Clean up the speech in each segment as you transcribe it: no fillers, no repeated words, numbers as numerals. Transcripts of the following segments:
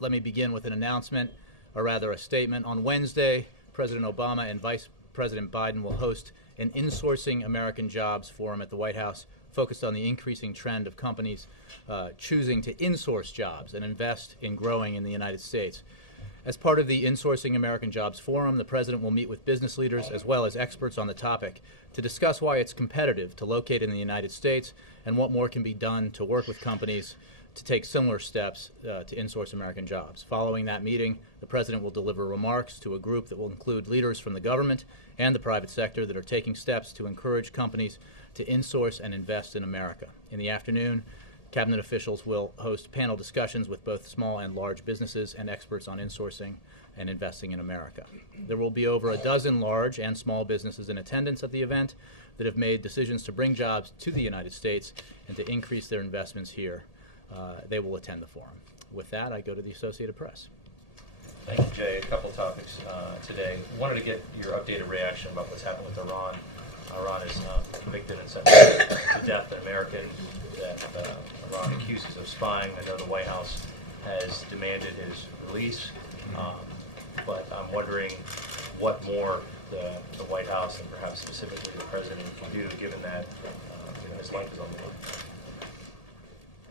Let me begin with an announcement, or rather a statement. On Wednesday, President Obama and Vice President Biden will host an Insourcing American Jobs Forum at the White House focused on the increasing trend of companies choosing to insource jobs and invest in growing in the United States. As part of the Insourcing American Jobs Forum, the President will meet with business leaders as well as experts on the topic to discuss why it's competitive to locate in the United States and what more can be done to work with companies to take similar steps to insource American jobs. Following that meeting, the President will deliver remarks to a group that will include leaders from the government and the private sector that are taking steps to encourage companies to insource and invest in America. In the afternoon, Cabinet officials will host panel discussions with both small and large businesses and experts on insourcing and investing in America. There will be over a dozen large and small businesses in attendance at the event that have made decisions to bring jobs to the United States and to increase their investments here. They will attend the forum. With that, I go to the Associated Press. Thank you, Jay. A couple topics today. Wanted to get your updated reaction about what's happened with Iran. Iran is convicted and sentenced to death an American that Iran accuses of spying. I know the White House has demanded his release, but I'm wondering what more the White House and perhaps specifically the President can do, given that his life is on the line.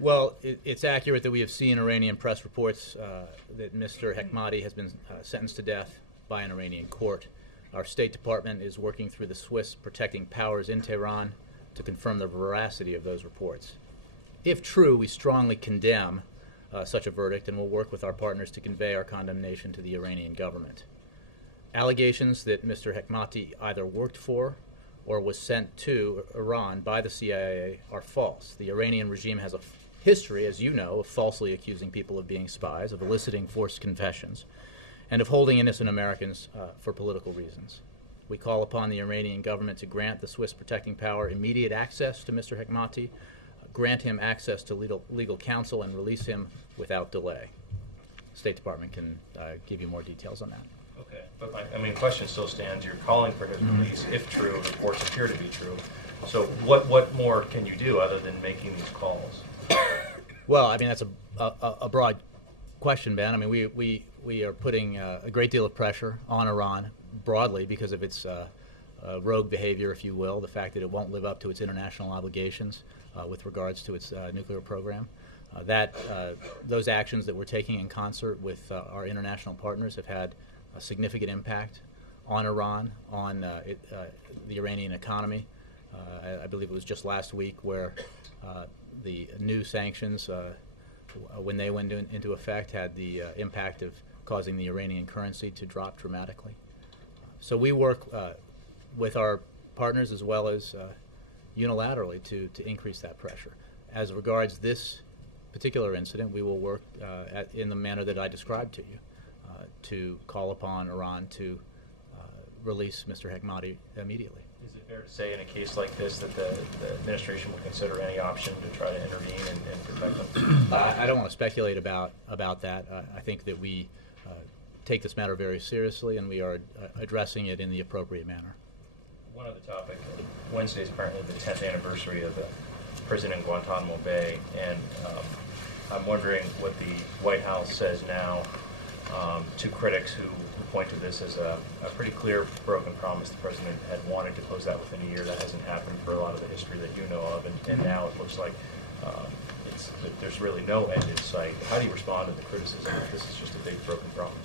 Well, it's accurate that we have seen Iranian press reports that Mr. Hekmati has been sentenced to death by an Iranian court. Our State Department is working through the Swiss protecting powers in Tehran to confirm the veracity of those reports. If true, we strongly condemn such a verdict and will work with our partners to convey our condemnation to the Iranian government. Allegations that Mr. Hekmati either worked for or was sent to Iran by the CIA are false. The Iranian regime has a history, as you know, of falsely accusing people of being spies, of eliciting forced confessions, and of holding innocent Americans for political reasons. We call upon the Iranian government to grant the Swiss protecting power immediate access to Mr. Hekmati, grant him access to legal counsel, and release him without delay. The State Department can give you more details on that. Okay, but the question still stands. You're calling for his release, if true, reports appear to be true. So what more can you do other than making these calls? Well, I mean, that's a broad question, Ben. I mean, we are putting a great deal of pressure on Iran broadly because of its rogue behavior, if you will, the fact that it won't live up to its international obligations with regards to its nuclear program. Those actions that we're taking in concert with our international partners have had a significant impact on Iran, on the Iranian economy. I believe it was just last week where the new sanctions, when they went into effect, had the impact of causing the Iranian currency to drop dramatically. So we work with our partners as well as unilaterally to increase that pressure. As regards this particular incident, we will work in the manner that I described to you to call upon Iran to release Mr. Hekmati immediately. Is it fair to say in a case like this that the administration will consider any option to try to intervene and protect them? I don't want to speculate about that. I think that we take this matter very seriously and we are addressing it in the appropriate manner. One other topic. Wednesday is apparently the 10th anniversary of the prison in Guantanamo Bay, and I'm wondering what the White House says now to critics who point to this as a pretty clear broken promise. The president had wanted to close that within a year. That hasn't happened for a lot of the history that you know of, and now it looks like there's really no end in sight. How do you respond to the criticism that this is just a big broken promise?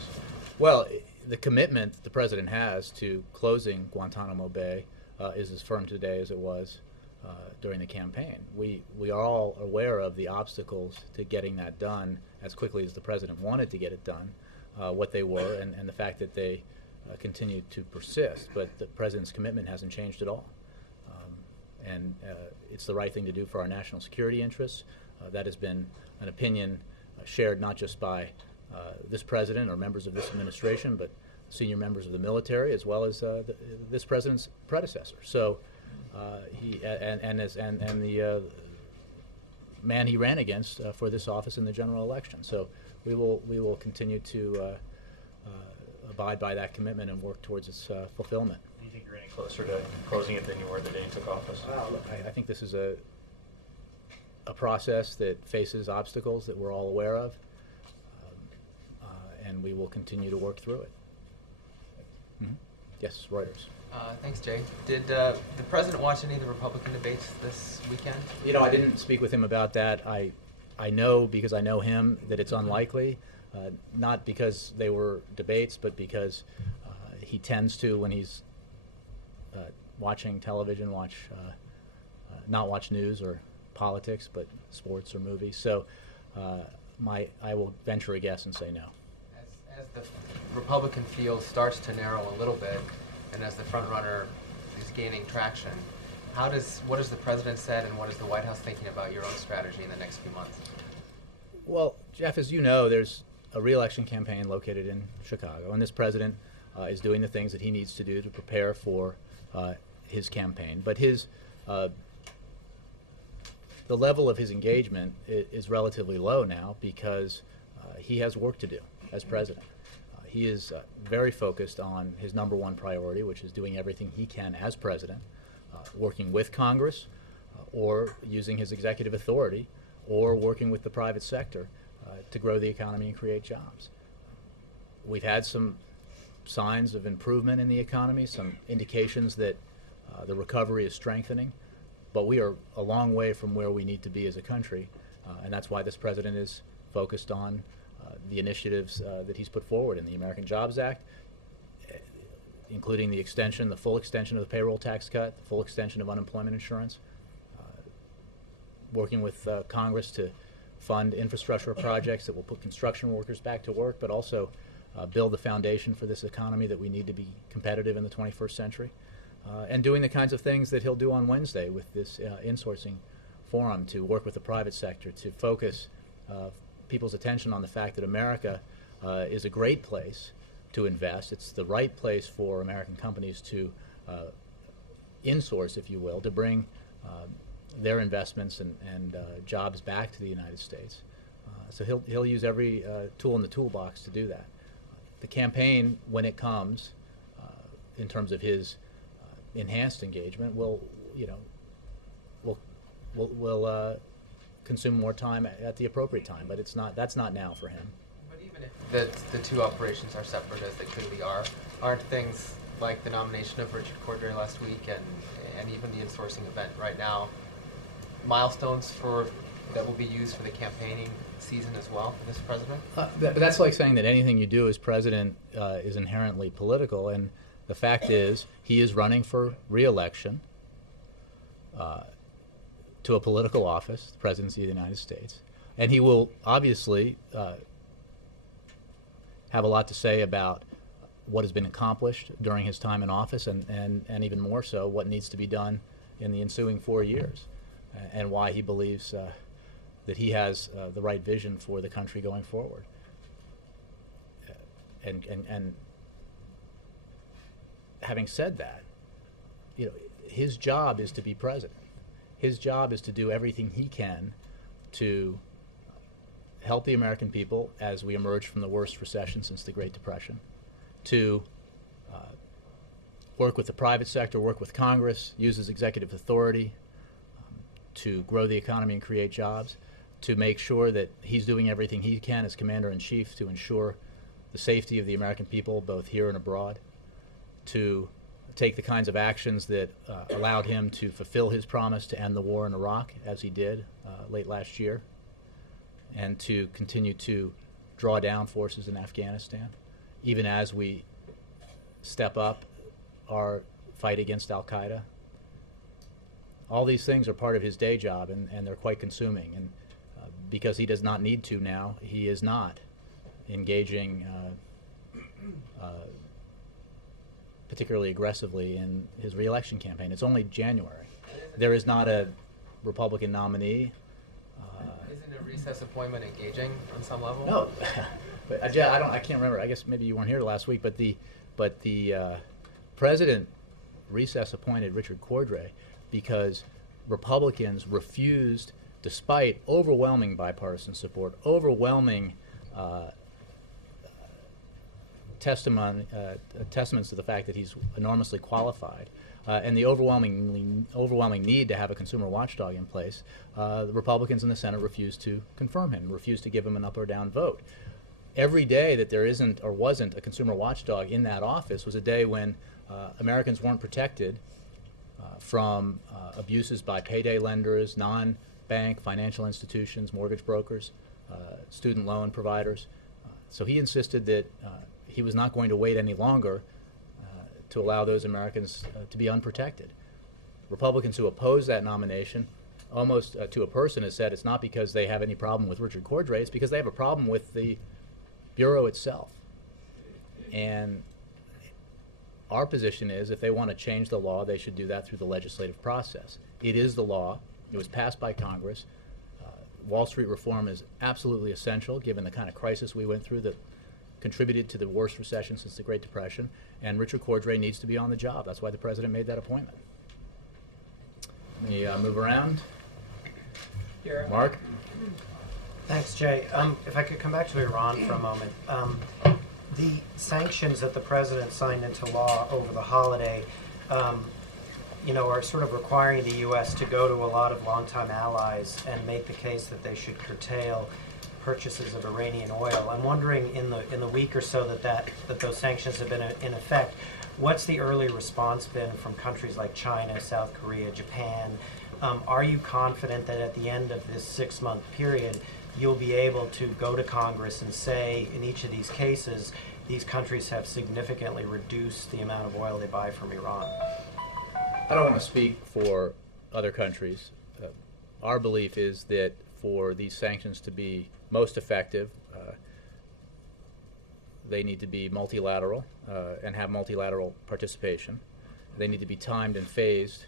Well, the commitment the president has to closing Guantanamo Bay is as firm today as it was during the campaign. We are all aware of the obstacles to getting that done as quickly as the president wanted to get it done, what they were, and the fact that they continue to persist. But the president's commitment hasn't changed at all. And it's the right thing to do for our national security interests. That has been an opinion shared not just by this president or members of this administration, but senior members of the military as well as this president's predecessor. So the man he ran against for this office in the general election. So we will continue to abide by that commitment and work towards its fulfillment. Do you think you're any closer to closing it than you were the day you took office? Look, I think this is a process that faces obstacles that we're all aware of. and we will continue to work through it. Yes, Reuters. Thanks, Jay. Did the president watch any of the Republican debates this weekend? I didn't speak with him about that. I know, because I know him, that it's unlikely, not because they were debates, but because he tends to, when he's watching television, not watch news or politics, but sports or movies. So I will venture a guess and say no. As the Republican field starts to narrow a little bit, and as the front runner is gaining traction, what has the president said, and what is the White House thinking about your own strategy in the next few months? Well, Jeff, as you know, there's a re-election campaign located in Chicago, and this president is doing the things that he needs to do to prepare for his campaign. But the level of his engagement is relatively low now because he has work to do as president. He is very focused on his number one priority, which is doing everything he can as president, working with Congress or using his executive authority or working with the private sector to grow the economy and create jobs. We've had some signs of improvement in the economy, some indications that the recovery is strengthening, but we are a long way from where we need to be as a country, and that's why this president is focused on the initiatives that he's put forward in the American Jobs Act, including the full extension of the payroll tax cut, the full extension of unemployment insurance, working with Congress to fund infrastructure projects that will put construction workers back to work, but also build the foundation for this economy that we need to be competitive in the 21st century, and doing the kinds of things that he'll do on Wednesday with this insourcing forum to work with the private sector to focus people's attention on the fact that America is a great place to invest. It's the right place for American companies to insource, if you will, to bring their investments and jobs back to the United States. So he'll use every tool in the toolbox to do that. The campaign, when it comes, in terms of his enhanced engagement, will consume more time at the appropriate time, but that's not now for him. But even if the two operations are separate, as they clearly are, aren't things like the nomination of Richard Cordray last week and even the insourcing event right now milestones that will be used for the campaigning season as well for this president? But that's like saying that anything you do as president is inherently political, and the fact is he is running for re-election to a political office, the presidency of the United States, and he will obviously have a lot to say about what has been accomplished during his time in office, and even more so what needs to be done in the ensuing 4 years, and why he believes that he has the right vision for the country going forward. And having said that, his job is to be president. His job is to do everything he can to help the American people as we emerge from the worst recession since the Great Depression, to work with the private sector, work with Congress, use his executive authority to grow the economy and create jobs, to make sure that he's doing everything he can as Commander-in-Chief to ensure the safety of the American people, both here and abroad, to take the kinds of actions that allowed him to fulfill his promise to end the war in Iraq, as he did late last year, and to continue to draw down forces in Afghanistan, even as we step up our fight against al-Qaeda. All these things are part of his day job, and they're quite consuming. And because he does not need to now, he is not engaging particularly aggressively in his re-election campaign. It's only January. There is not a Republican nominee. Isn't a recess appointment engaging on some level? No, but I can't remember. I guess maybe you weren't here last week. But the president recess appointed Richard Cordray because Republicans refused, despite overwhelming bipartisan support, overwhelming testaments to the fact that he's enormously qualified, and the overwhelming need to have a consumer watchdog in place, the Republicans in the Senate refused to confirm him, refused to give him an up or down vote. every day that there isn't or wasn't a consumer watchdog in that office was a day when Americans weren't protected from abuses by payday lenders, non-bank financial institutions, mortgage brokers, student loan providers. So he insisted that he was not going to wait any longer to allow those Americans to be unprotected. Republicans who oppose that nomination, almost to a person, has said it's not because they have any problem with Richard Cordray, it's because they have a problem with the Bureau itself. And our position is if they want to change the law, they should do that through the legislative process. It is the law. It was passed by Congress. Wall Street reform is absolutely essential given the kind of crisis we went through that contributed to the worst recession since the Great Depression. And Richard Cordray needs to be on the job. That's why the president made that appointment. Let me move around. Mark? Thanks, Jay. If I could come back to Iran for a moment. The sanctions that the president signed into law over the holiday, are sort of requiring the U.S. to go to a lot of longtime allies and make the case that they should curtail purchases of Iranian oil. I'm wondering, in the week or so that those sanctions have been in effect, what's the early response been from countries like China, South Korea, Japan? Are you confident that at the end of this 6-month period, you'll be able to go to Congress and say, in each of these cases, these countries have significantly reduced the amount of oil they buy from Iran? I don't want to speak for other countries. Our belief is that for these sanctions to be most effective, they need to be multilateral and have multilateral participation. They need to be timed and phased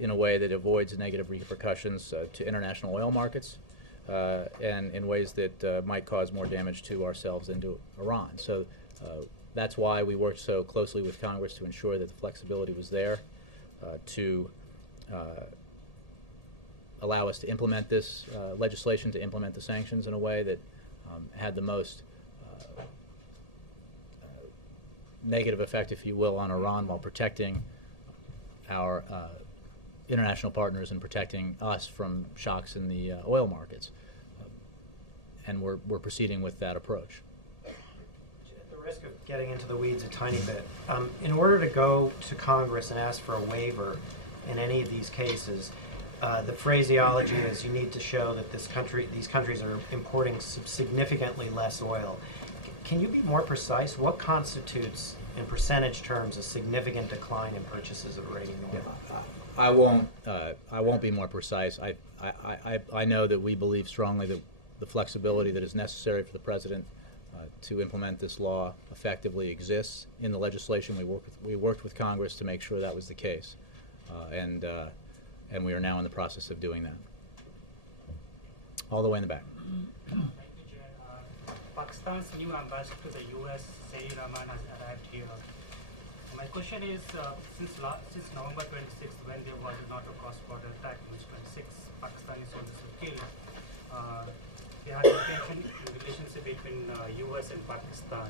in a way that avoids negative repercussions to international oil markets and in ways that might cause more damage to ourselves and to Iran. So that's why we worked so closely with Congress to ensure that the flexibility was there to allow us to implement this legislation, to implement the sanctions in a way that had the most negative effect, if you will, on Iran while protecting our international partners and protecting us from shocks in the oil markets. And we're proceeding with that approach. At the risk of getting into the weeds a tiny bit, in order to go to Congress and ask for a waiver in any of these cases, the phraseology is you need to show that these countries are importing significantly less oil. Can you be more precise? What constitutes, in percentage terms, a significant decline in purchases of Iranian oil? Yeah, I won't be more precise. I know that we believe strongly that the flexibility that is necessary for the president to implement this law effectively exists in the legislation. We worked with Congress to make sure that was the case, and we are now in the process of doing that. All the way in the back. Pakistan's new ambassador to the U.S., Saeed Rahman, has arrived here. My question is, since November 26th, when there was not a cross-border attack, in which 26 Pakistani soldiers were killed, there had been tension in the relationship between U.S. and Pakistan.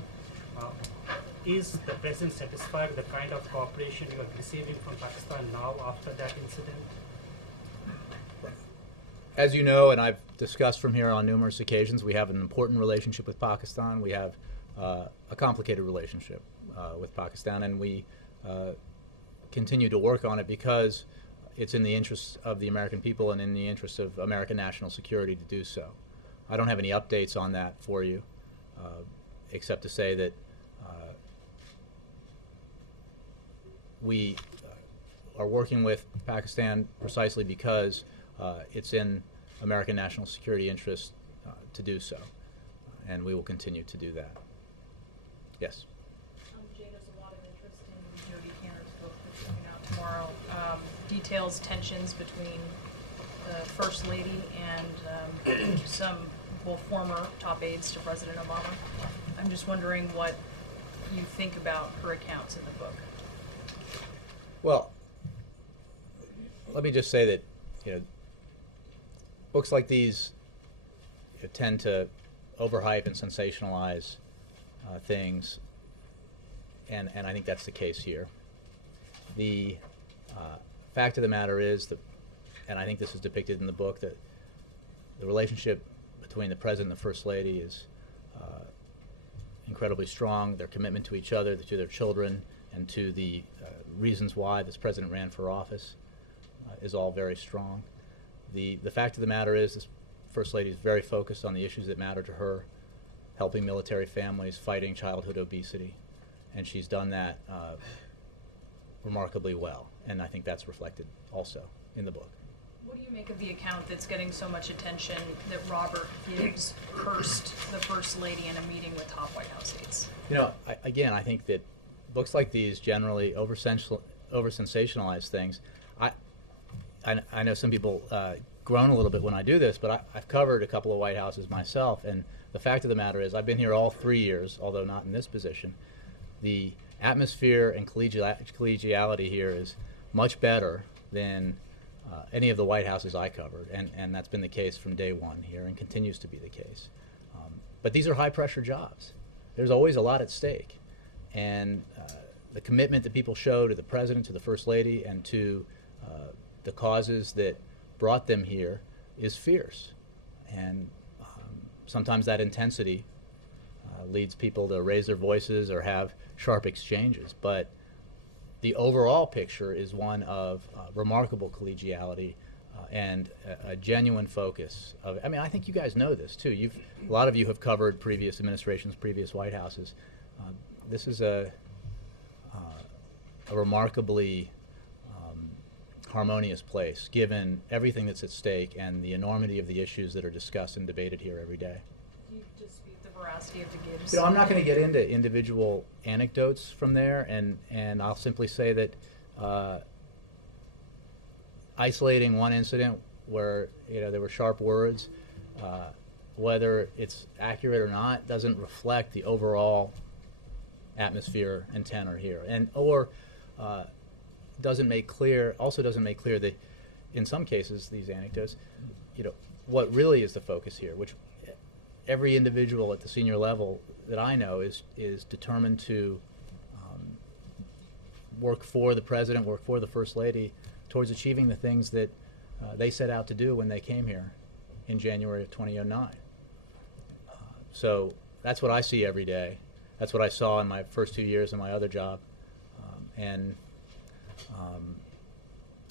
Is the president satisfied with the kind of cooperation you are receiving from Pakistan now after that incident? As you know, and I've discussed from here on numerous occasions, we have an important relationship with Pakistan. We have a complicated relationship with Pakistan, and we continue to work on it because it's in the interests of the American people and in the interests of American national security to do so. I don't have any updates on that for you, except to say that we are working with Pakistan precisely because it's in American national security interest to do so, and we will continue to do that. Yes? Jay, there's a lot of interest in Jody Kanner's book that's coming out tomorrow. Details tensions between the First Lady and some former top aides to President Obama. I'm just wondering what you think about her accounts in the book. Well, let me just say that books like these tend to overhype and sensationalize things, and I think that's the case here. The fact of the matter is that, and I think this is depicted in the book, that the relationship between the President and the First Lady is incredibly strong. Their commitment to each other, to their children, and to the reasons why this president ran for office is all very strong. The fact of the matter is, this First Lady is very focused on the issues that matter to her, helping military families, fighting childhood obesity, and she's done that remarkably well, and I think that's reflected also in the book. What do you make of the account that's getting so much attention that Robert Gibbs cursed the First Lady in a meeting with top White House aides? You know, again, I think that books like these generally over-sensationalize things. I know some people groan a little bit when I do this, but I've covered a couple of White Houses myself, and the fact of the matter is I've been here all 3 years, although not in this position. The atmosphere and collegiality here is much better than any of the White Houses I covered, and that's been the case from day one here and continues to be the case. But these are high-pressure jobs. There's always a lot at stake, and the commitment that people show to the President, to the First Lady, and to the causes that brought them here is fierce. And sometimes that intensity leads people to raise their voices or have sharp exchanges. But the overall picture is one of remarkable collegiality and a genuine focus of, I mean, I think you guys know this too. A lot of you have covered previous administrations, previous White Houses. This is a remarkably harmonious place, given everything that's at stake and the enormity of the issues that are discussed and debated here every day. Do you dispute the veracity of the Gibbs? You know, I'm not going to get into individual anecdotes from there, and I'll simply say that isolating one incident where there were sharp words, whether it's accurate or not, doesn't reflect the overall atmosphere and tenor here, or doesn't make clear that in some cases these anecdotes, what really is the focus here, which every individual at the senior level that I know is determined to work for the President, work for the First Lady towards achieving the things that they set out to do when they came here in January of 2009. So that's what I see every day. That's what I saw in my first 2 years in my other job. And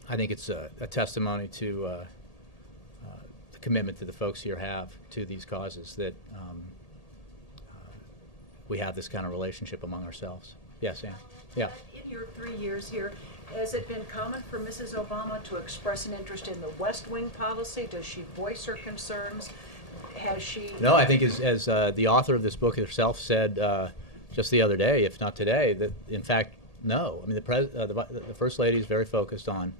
I think it's a testimony to the commitment that the folks here have to these causes, that we have this kind of relationship among ourselves. Yes, Ann? Yeah. In your 3 years here, has it been common for Mrs. Obama to express an interest in the West Wing policy? Does she voice her concerns? Has she... No, I think as the author of this book herself said just the other day, if not today, that in fact, no. I mean, the First Lady is very focused on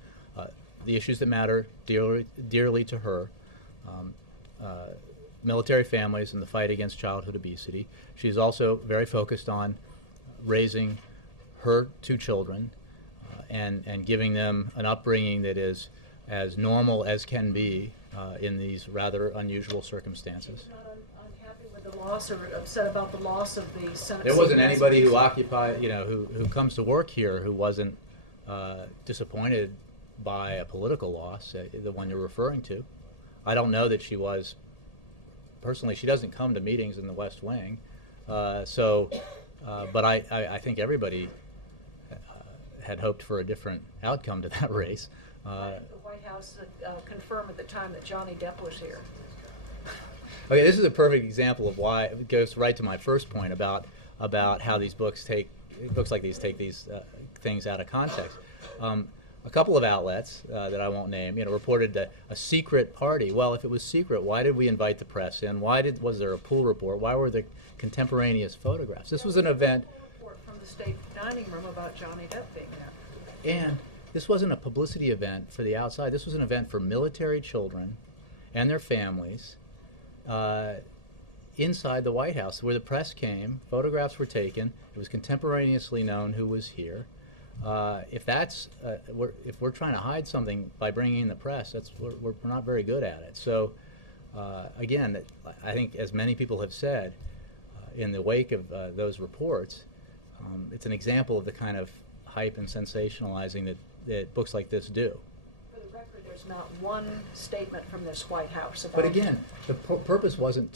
the issues that matter dearly to her, military families and the fight against childhood obesity. She's also very focused on raising her 2 children and giving them an upbringing that is as normal as can be in these rather unusual circumstances. She's not unhappy with the loss or upset about the loss of the Senate. There wasn't anybody who who comes to work here who wasn't disappointed by a political loss, the one you're referring to. I don't know that she was. Personally, she doesn't come to meetings in the West Wing, but I think everybody had hoped for a different outcome to that race. The White House confirmed at the time that Johnny Depp was here. Okay, this is a perfect example of why it goes right to my first point about how these books like these take these things out of context. A couple of outlets that I won't name, reported a secret party. Well, if it was secret, why did we invite the press in? Was there a pool report? Why were there contemporaneous photographs? This was an event. Report from the state dining room about Johnny Depp being there. And this wasn't a publicity event for the outside. This was an event for military children and their families inside the White House, where the press came. Photographs were taken. It was contemporaneously known who was here. If we're trying to hide something by bringing in the press, we're not very good at it. So again, I think, as many people have said, in the wake of those reports, it's an example of the kind of hype and sensationalizing that books like this do. For the record, there's not one statement from this White House about... But again, the purpose wasn't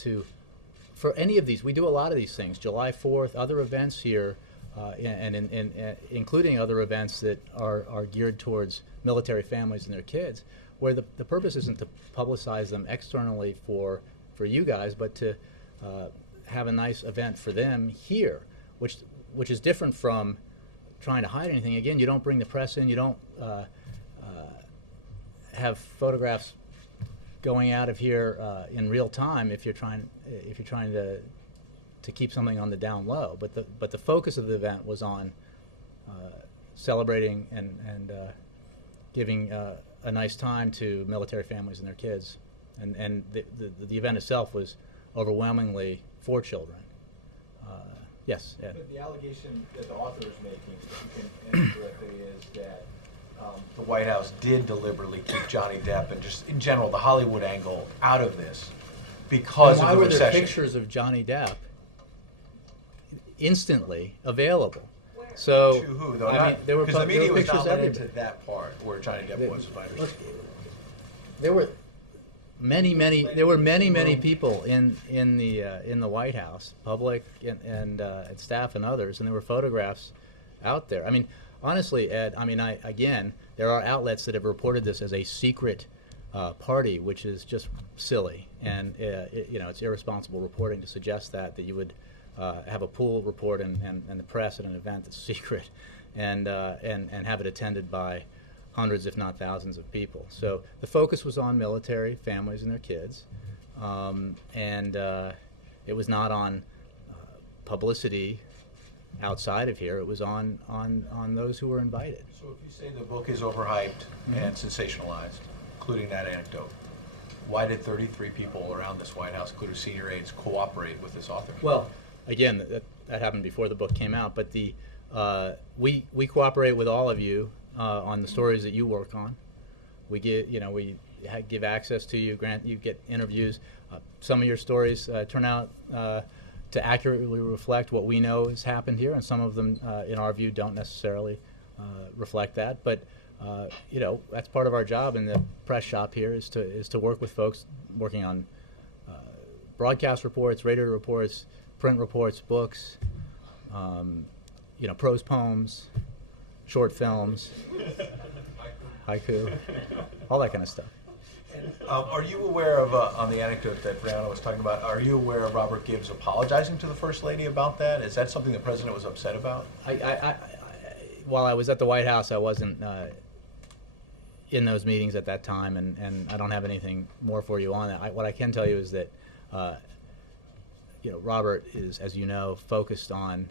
for any of these, we do a lot of these things. July 4th, other events here, including other events that are geared towards military families and their kids, where the purpose isn't to publicize them externally for you guys, but to have a nice event for them here, which is different from trying to hide anything. Again, you don't bring the press in. You don't have photographs going out of here in real time if you're trying to keep something on the down low. But the focus of the event was on celebrating and giving a nice time to military families and their kids. And the event itself was overwhelmingly for children. Yes, Ed. But the allegation that the author is making, if you can answer correctly, is that the White House did deliberately keep Johnny Depp and just in general the Hollywood angle out of this because And of the why were there recession. pictures of Johnny Depp instantly available? So To who though? I mean, there were Because the media was pictures not limited everywhere. to that part where Johnny Depp was, if I understand. There were many people in the White House, public and staff and others, and there were photographs out there. I mean, honestly, Ed, I mean, there are outlets that have reported this as a secret party, which is just silly, and it's irresponsible reporting to suggest that you would have a pool report and the press at an event that's secret, and have it attended by hundreds, if not thousands, of people. So the focus was on military families and their kids, and it was not on publicity outside of here. It was on those who were invited. So if you say the book is overhyped and sensationalized, including that anecdote, why did 33 people around this White House, including senior aides, cooperate with this author? Well, again, that happened before the book came out, but we cooperate with all of you on the stories that you work on. We give access to you, you get interviews. Some of your stories turn out to accurately reflect what we know has happened here, and some of them, in our view, don't necessarily reflect that. But that's part of our job in the press shop here is to work with folks working on broadcast reports, radio reports, print reports, books, prose poems, short films, haiku, all that kind of stuff. Are you aware of, on the anecdote that Brianna was talking about, are you aware of Robert Gibbs apologizing to the First Lady about that? Is that something the President was upset about? While I was at the White House, I wasn't in those meetings at that time, and I don't have anything more for you on that. What I can tell you is that Robert is, as you know, focused on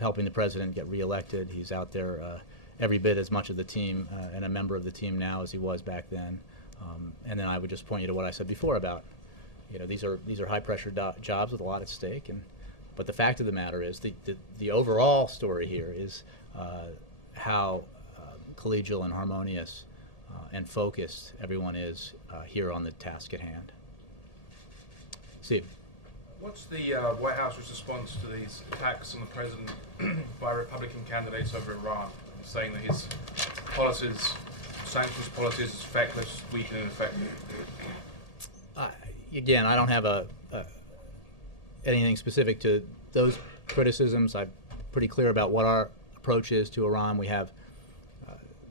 helping the President get reelected. He's out there every bit as much of the team and a member of the team now as he was back then. And then I would just point you to what I said before about, these are high pressure jobs with a lot at stake. But the fact of the matter is the overall story here is how collegial and harmonious and focused everyone is here on the task at hand. Steve. What's the White House's response to these attacks on the president by Republican candidates over Iran, saying that his policies, sanctions policies, is feckless, weak, and ineffective? Again, I don't have anything specific to those criticisms. I'm pretty clear about what our approach is to Iran. We have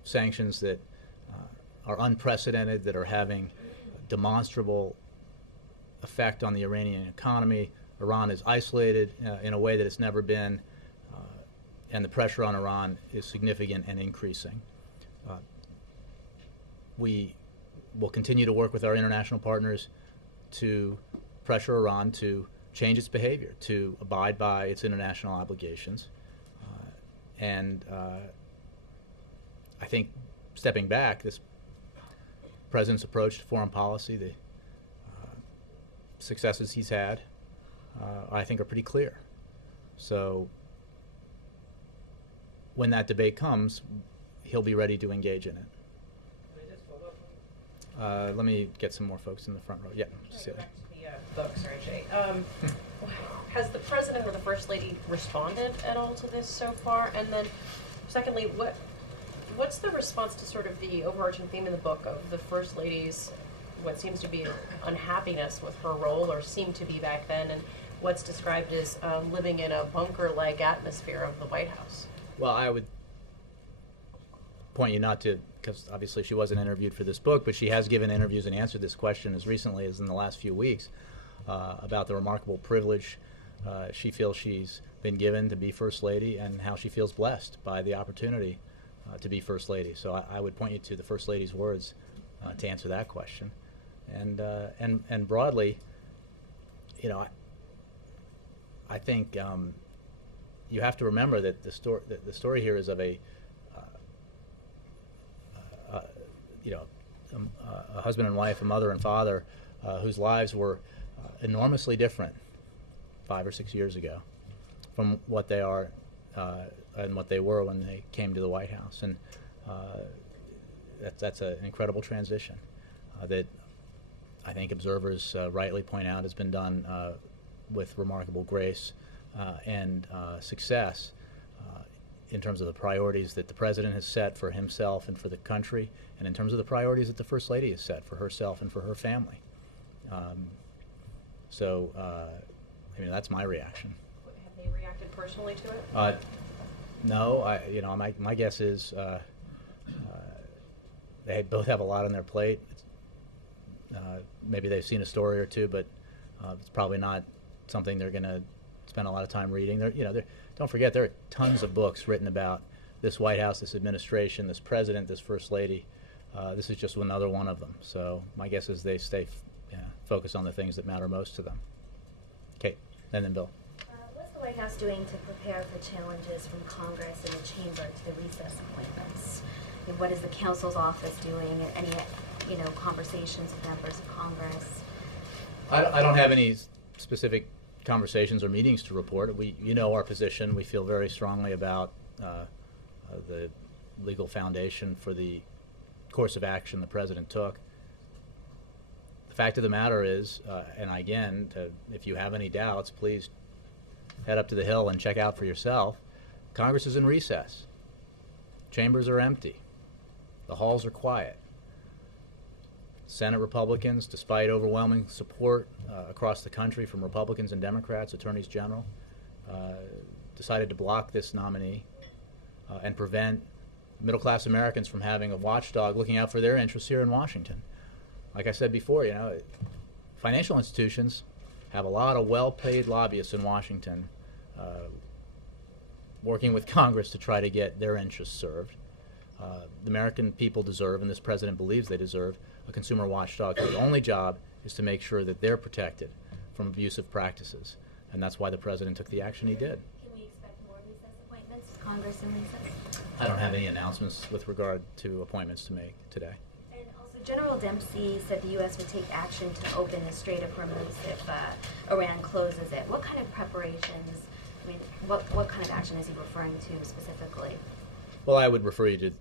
sanctions that are unprecedented, that are having demonstrable effect on the Iranian economy. Iran is isolated in a way that it's never been, and the pressure on Iran is significant and increasing. We will continue to work with our international partners to pressure Iran to change its behavior, to abide by its international obligations. And I think, stepping back, this President's approach to foreign policy, the successes he's had, I think are pretty clear. So when that debate comes, he'll be ready to engage in it. Let me get some more folks in the front row. Yeah, Cecilia. Back to the book, sorry, Jay. Has the President or the First Lady responded at all to this so far? And then, secondly, what's the response to sort of the overarching theme in the book of the First Lady's what seems to be unhappiness with her role, or seemed to be back then, and what's described as living in a bunker-like atmosphere of the White House. Well, I would point you not to, because obviously she wasn't interviewed for this book, but she has given interviews and answered this question as recently as in the last few weeks about the remarkable privilege she feels she's been given to be First Lady, and how she feels blessed by the opportunity to be First Lady. So I would point you to the First Lady's words to answer that question. And broadly, you know, I think you have to remember that the story here is of a husband and wife, a mother and father, whose lives were enormously different 5 or 6 years ago from what they are and what they were when they came to the White House. And that's an incredible transition that I think observers rightly point out has been done with remarkable grace and success in terms of the priorities that the President has set for himself and for the country, and in terms of the priorities that the First Lady has set for herself and for her family. I mean, that's my reaction. Have they reacted personally to it? No, my guess is they both have a lot on their plate. Maybe they've seen a story or two, but it's probably not something they're going to spend a lot of time reading. Don't forget, there are tons of books written about this White House, this administration, this president, this First Lady. This is just another one of them. So my guess is they stay focused on the things that matter most to them. Kate, and then Bill. What's the White House doing to prepare for challenges from Congress and the chamber to the recess appointments? And what is the counsel's office doing? Any, conversations with members of Congress? I don't have any specific conversations or meetings to report. Our position. We feel very strongly about the legal foundation for the course of action the President took. The fact of the matter is, and again, if you have any doubts, please head up to the Hill and check out for yourself. Congress is in recess. Chambers are empty. The halls are quiet. Senate Republicans, despite overwhelming support across the country from Republicans and Democrats, attorneys general, decided to block this nominee and prevent middle-class Americans from having a watchdog looking out for their interests here in Washington. Like I said before, financial institutions have a lot of well-paid lobbyists in Washington working with Congress to try to get their interests served. The American people deserve, and this president believes they deserve, a consumer watchdog whose only job is to make sure that they're protected from abusive practices. And that's why the president took the action he did. Can we expect more recess appointments with Congress in recess? I don't have any announcements with regard to appointments to make today. And also, General Dempsey said the U.S. would take action to open the Strait of Hormuz if Iran closes it. What kind of preparations, what kind of action is he referring to specifically? Well, I would refer you to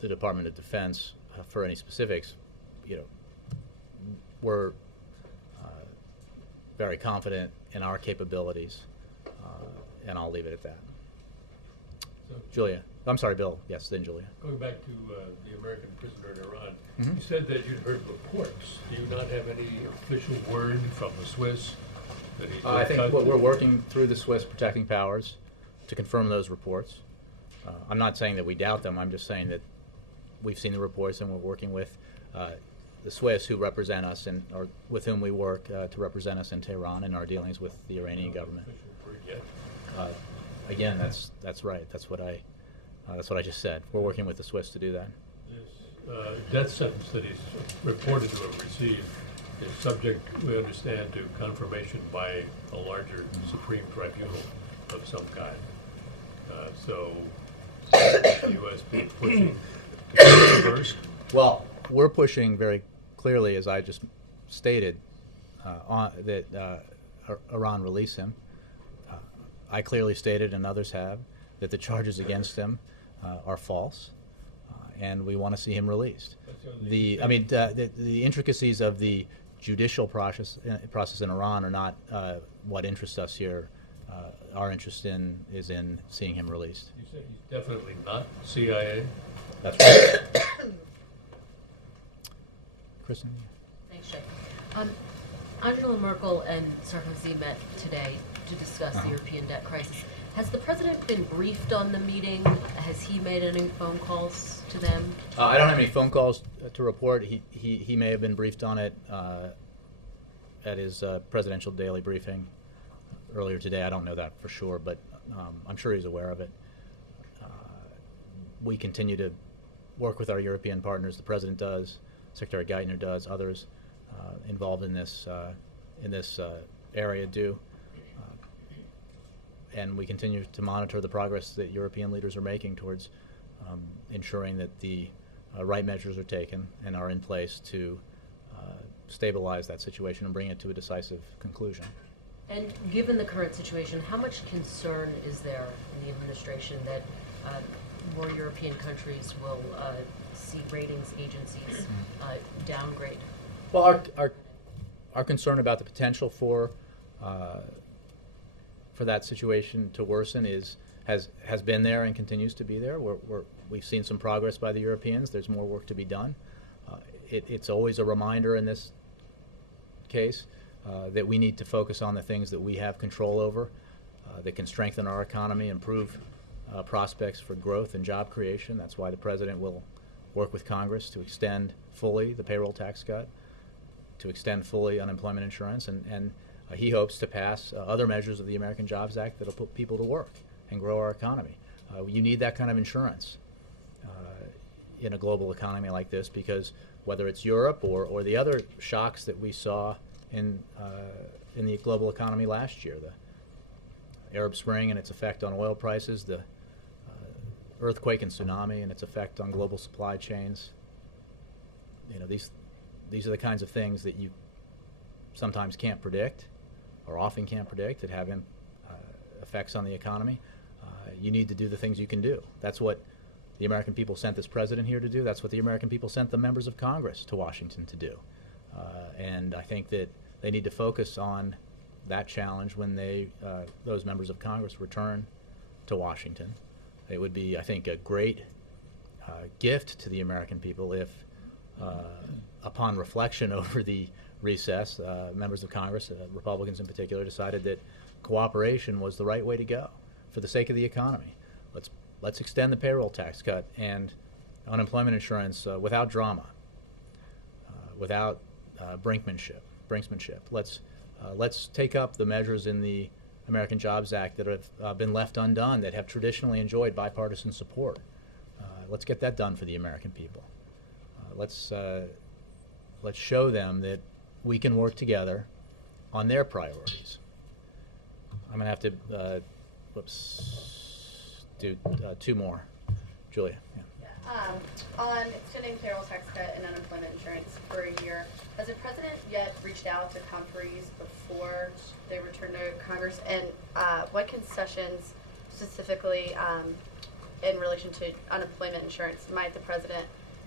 the Department of Defense for any specifics. We're very confident in our capabilities, and I'll leave it at that. So, Julia. I'm sorry, Bill. Yes, then Julia. going back to the American prisoner in Iran, Mhm. you said that you'd heard reports. Do you not have any official word from the Swiss that he's I think we're working through the Swiss protecting powers to confirm those reports. I'm not saying that we doubt them. I'm just saying that we've seen the reports, and we're working with the Swiss, who represent us and or with whom we work to represent us in Tehran in our dealings with the Iranian government. Again, that's right. That's what I just said. We're working with the Swiss to do that. This death sentence that he's reported to have received is subject, we understand, to confirmation by a larger supreme tribunal of some kind. So, the U.S. be pushing to get it reversed? Well, we're pushing very clearly, as I just stated, that Iran release him. I clearly stated, and others have, that the charges against him are false, and we want to see him released. The intricacies of the judicial process in Iran are not what interests us here. Our interest is in seeing him released. You said he's definitely not CIA? That's right. Kristen? Thanks, Jay. Angela Merkel and Sarkozy met today to discuss the European debt crisis. Has the president been briefed on the meeting? Has he made any phone calls to them? I don't have any phone calls to report. He may have been briefed on it at his presidential daily briefing earlier today. I don't know that for sure, but I'm sure he's aware of it. We continue to work with our European partners. The president does, Secretary Geithner does, others involved in this area do. And we continue to monitor the progress that European leaders are making towards ensuring that the right measures are taken and are in place to stabilize that situation and bring it to a decisive conclusion. And given the current situation, how much concern is there in the administration that more European countries will see ratings agencies downgrade? Well, our concern about the potential for that situation to worsen has been there and continues to be there. We've seen some progress by the Europeans. There's more work to be done. It's always a reminder in this case that we need to focus on the things that we have control over, that can strengthen our economy, improve prospects for growth and job creation. That's why the president will work with Congress to extend fully the payroll tax cut, to extend fully unemployment insurance, and he hopes to pass other measures of the American Jobs Act that will put people to work and grow our economy. You need that kind of insurance in a global economy like this, because whether it's Europe or the other shocks that we saw in the global economy last year, the Arab Spring and its effect on oil prices, the earthquake and tsunami and its effect on global supply chains, these are the kinds of things that you sometimes can't predict, or often can't predict, that have effects on the economy. You need to do the things you can do. That's what the American people sent this president here to do. That's what the American people sent the members of Congress to Washington to do. And I think that they need to focus on that challenge when those members of Congress return to Washington. It would be, I think, a great gift to the American people if, upon reflection over the recess, members of Congress, Republicans in particular, decided that cooperation was the right way to go for the sake of the economy. Let's extend the payroll tax cut and unemployment insurance without drama, without brinksmanship. Let's take up the measures in the American Jobs Act that have been left undone, that have traditionally enjoyed bipartisan support. Let's get that done for the American people. Let's show them that we can work together on their priorities. I'm going to have to do two more. Julia. Yeah. On extending payroll tax cut and unemployment insurance for a year, has the president yet reached out to conferees before they return to Congress? And what concessions specifically in relation to unemployment insurance might the president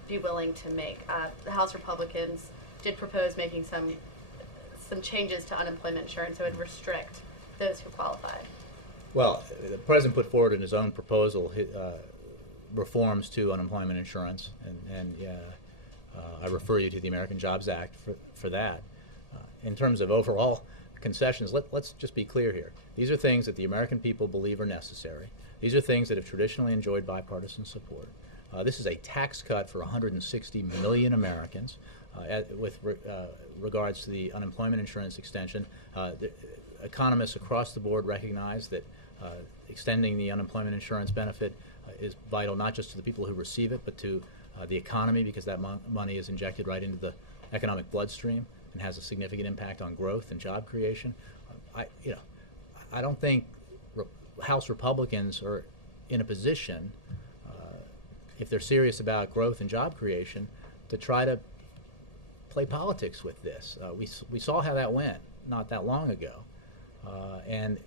be willing to make? The House Republicans did propose making some changes to unemployment insurance that would restrict those who qualified. Well, the president put forward in his own proposal reforms to unemployment insurance, and I refer you to the American Jobs Act for that. In terms of overall concessions, let's just be clear here. These are things that the American people believe are necessary. These are things that have traditionally enjoyed bipartisan support. This is a tax cut for 160 million Americans. With regards to the unemployment insurance extension, the economists across the board recognize that extending the unemployment insurance benefit is vital not just to the people who receive it, but to the economy, because that money is injected right into the economic bloodstream and has a significant impact on growth and job creation. I don't think House Republicans are in a position, if they're serious about growth and job creation, to try to play politics with this. We saw how that went not that long ago, and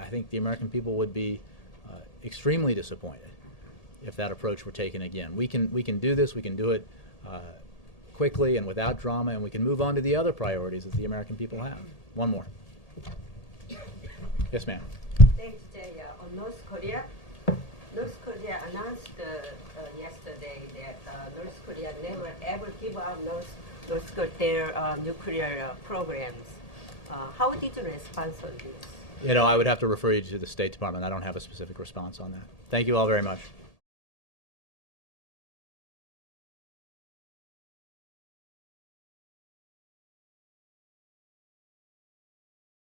I think the American people would be extremely disappointed if that approach were taken again. We can do this. We can do it quickly and without drama, and we can move on to the other priorities that the American people have. One more. Yes, ma'am. Thanks, Jay. On North Korea announced yesterday that North Korea never ever give out North their nuclear programs. How did you respond on this? You know, I would have to refer you to the State Department. I don't have a specific response on that. Thank you all very much.